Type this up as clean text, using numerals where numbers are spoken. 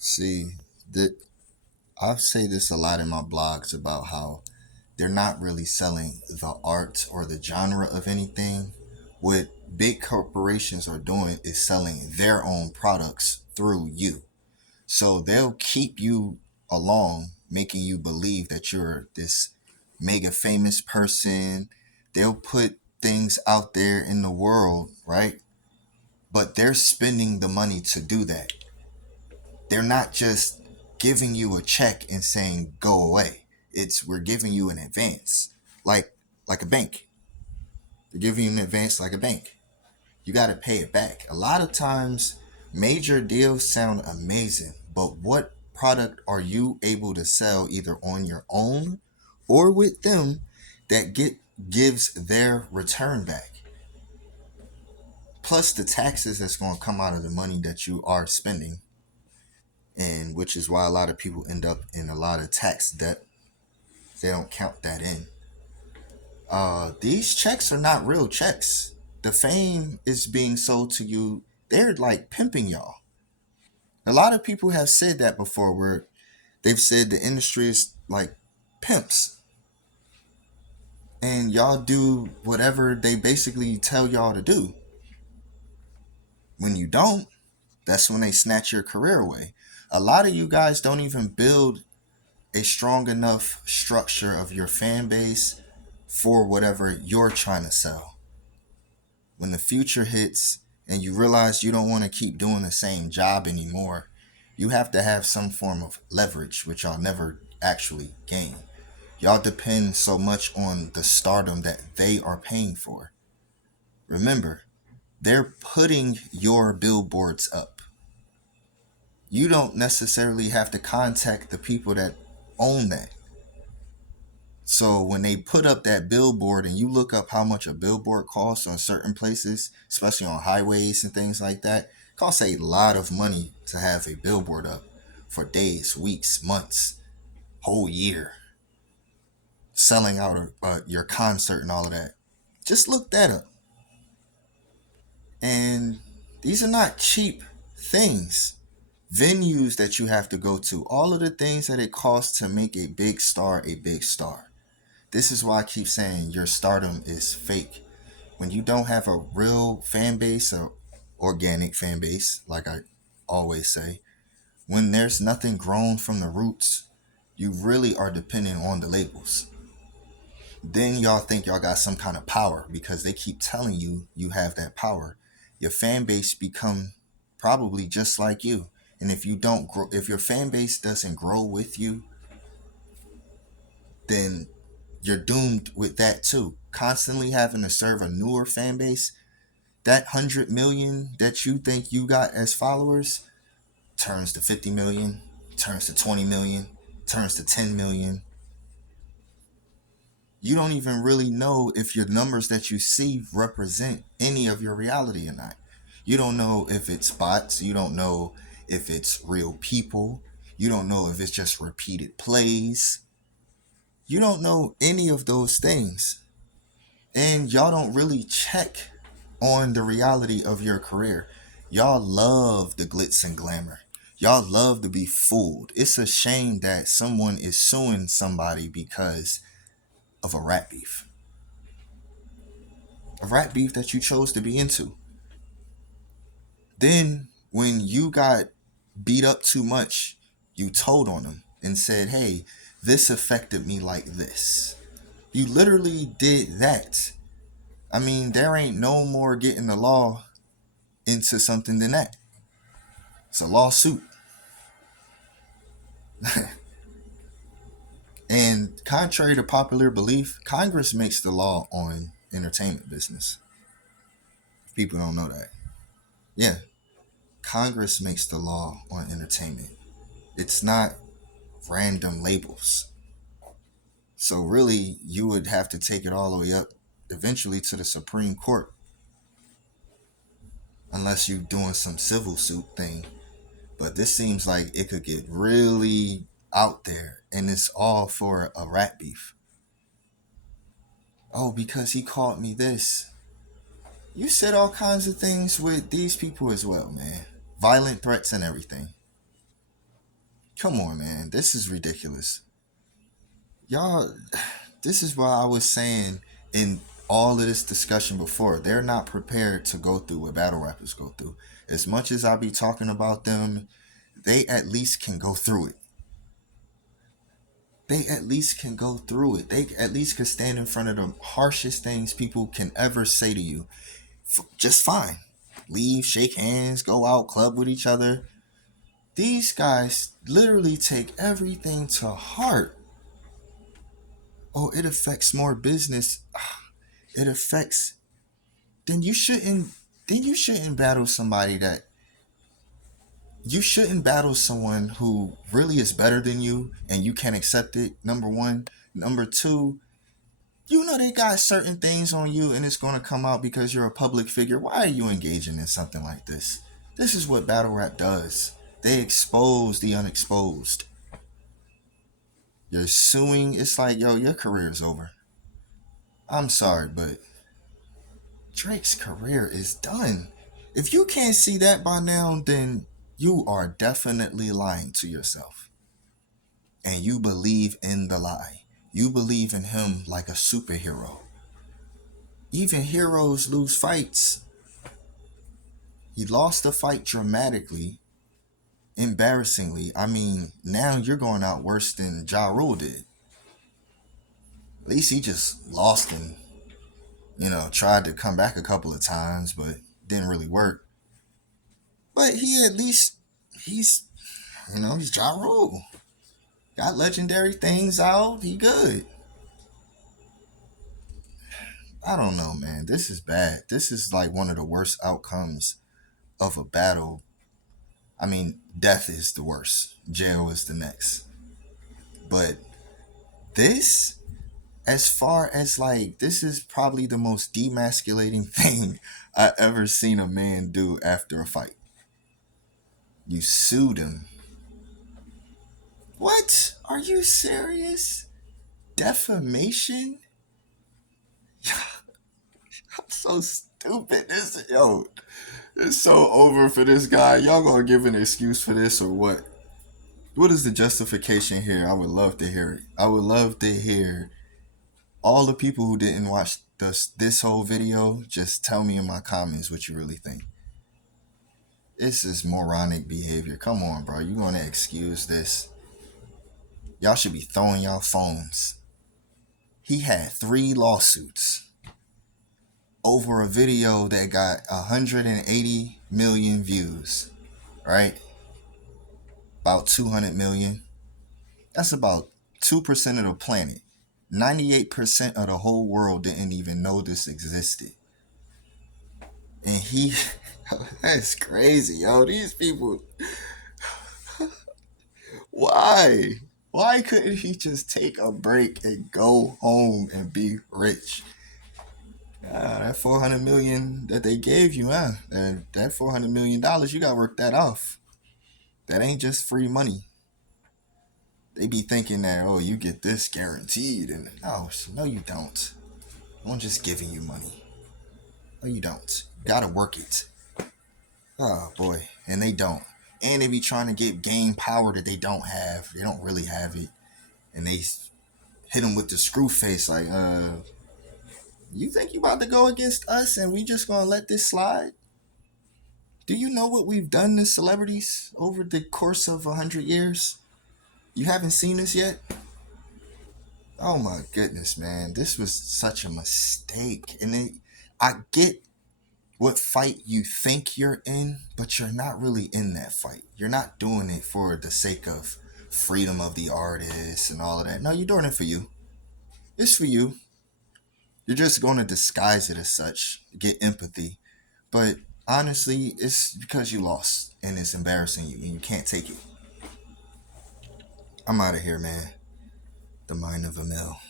See, that I say this a lot in my blogs about how they're not really selling the art or the genre of anything. What big corporations are doing is selling their own products through you. So they'll keep you along, making you believe that you're this mega famous person. They'll put things out there in the world, right? But they're spending the money to do that. They're not just giving you a check and saying go away. It's we're giving you an advance, like like a bank. They're giving you an advance like a bank. You got to pay it back. A lot of times, major deals sound amazing, but what product are you able to sell either on your own or with them that gives their return back? Plus the taxes that's going to come out of the money that you are spending, and which is why a lot of people end up in a lot of tax debt. They don't count that in. These checks are not real checks. The fame is being sold to you. They're like pimping y'all. A lot of people have said that before, where they've said the industry is like pimps, and y'all do whatever they basically tell y'all to do. When you don't, that's when they snatch your career away. A lot of you guys don't even build a strong enough structure of your fan base for whatever you're trying to sell. When the future hits and you realize you don't want to keep doing the same job anymore, you have to have some form of leverage, which y'all never actually gain. Y'all depend so much on the stardom that they are paying for. Remember, they're putting your billboards up. You don't necessarily have to contact the people that own that. So when they put up that billboard and you look up how much a billboard costs on certain places, especially on highways and things like that, it costs a lot of money to have a billboard up for days, weeks, months, whole year, selling out your concert and all of that. Just look that up. And these are not cheap things. Venues that you have to go to, all of the things that it costs to make a big star a big star. This is why I keep saying your stardom is fake. When you don't have a real fan base, or organic fan base, like I always say, when there's nothing grown from the roots, you really are dependent on the labels. Then y'all think y'all got some kind of power because they keep telling you you have that power. Your fan base become probably just like you. And if you don't grow, if your fan base doesn't grow with you, then you're doomed with that too. Constantly having to serve a newer fan base, that 100 million that you think you got as followers turns to 50 million, turns to 20 million, turns to 10 million. You don't even really know if your numbers that you see represent any of your reality or not. You don't know if it's bots. You don't know if it's real people. You don't know if it's just repeated plays. You don't know any of those things. And y'all don't really check on the reality of your career. Y'all love the glitz and glamour. Y'all love to be fooled. It's a shame that someone is suing somebody because of a rat beef. A rat beef that you chose to be into. Then, when you got beat up too much, you told on them and said, hey, this affected me like this. You literally did that. I mean, there ain't no more getting the law into something than that. It's a lawsuit. And contrary to popular belief, Congress makes the law on entertainment business. People don't know that. Yeah, Congress makes the law on entertainment. It's not random labels. So really, you would have to take it all the way up eventually to the Supreme Court, unless you're doing some civil suit thing. But this seems like it could get really out there, and it's all for a rat beef. Oh, because he called me this. You said all kinds of things with these people as well, man. Violent threats and everything. Come on, man. This is ridiculous. Y'all, this is why I was saying in all of this discussion before, they're not prepared to go through what battle rappers go through. As much as I be talking about them, they at least can go through it. They at least can go through it. They at least can stand in front of the harshest things people can ever say to you. Just fine. Leave, shake hands, go out, club with each other. These guys literally take everything to heart. Oh, it affects more business. It affects. Then you shouldn't. Then you shouldn't battle somebody that. You shouldn't battle someone who really is better than you and you can't accept it. Number one. Number two, you know they got certain things on you and it's going to come out because you're a public figure. Why are you engaging in something like this? This is what battle rap does. They expose the unexposed. You're suing. It's like, yo, your career is over. I'm sorry, but Drake's career is done. If you can't see that by now, then you are definitely lying to yourself. And you believe in the lie. You believe in him like a superhero. Even heroes lose fights. He lost the fight dramatically, embarrassingly. I mean, now you're going out worse than Ja Rule did. At least he just lost and, tried to come back a couple of times, but didn't really work. But he at least, he's, he's Ja Rule. Got legendary things out. He good. I don't know, man. This is bad. This is like one of the worst outcomes of a battle. I mean, death is the worst. Jail is the next. But this, as far as like, this is probably the most demasculating thing I ever seen a man do after a fight. You sued him. What? Are you serious? Defamation? I'm so stupid. It's so over for this guy. Y'all gonna give an excuse for this or what? What is the justification here? I would love to hear it. I would love to hear all the people who didn't watch this whole video. Just tell me in my comments what you really think. This is moronic behavior. Come on, bro. You gonna excuse this? Y'all should be throwing y'all phones. He had 3 lawsuits over a video that got 180 million views, right? About 200 million. That's about 2% of the planet. 98% of the whole world didn't even know this existed. And he, that's crazy, yo. These people, why? Why couldn't he just take a break and go home and be rich? That 400 million that they gave you, that $400 million, you got to work that off. That ain't just free money. They be thinking that, oh, you get this guaranteed. And no, you don't. I'm just giving you money. No, you don't. You got to work it. Oh, boy. And they don't. And they be trying to get gain power that they don't have. They don't really have it. And they hit them with the screw face like, you think you about to go against us and we just gonna let this slide? Do you know what we've done to celebrities over the course of 100 years? You haven't seen this yet? Oh my goodness, man. This was such a mistake. And I get what fight you think you're in, but you're not really in that fight. You're not doing it for the sake of freedom of the artist and all of that. No, you're doing it for you. It's for you. You're just going to disguise it as such, get empathy. But honestly, it's because you lost and it's embarrassing you and you can't take it. I'm out of here, man. The mind of a mill.